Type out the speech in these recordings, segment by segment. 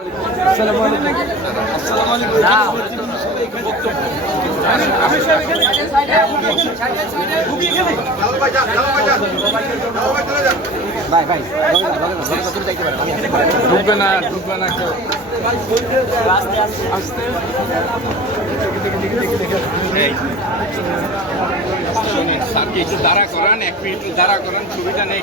ঢুকবে না ঢুকবে না একটু দাঁড়া করান এক মিনিট দাঁড়া করান সুবিধা নেই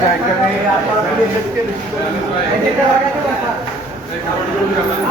काय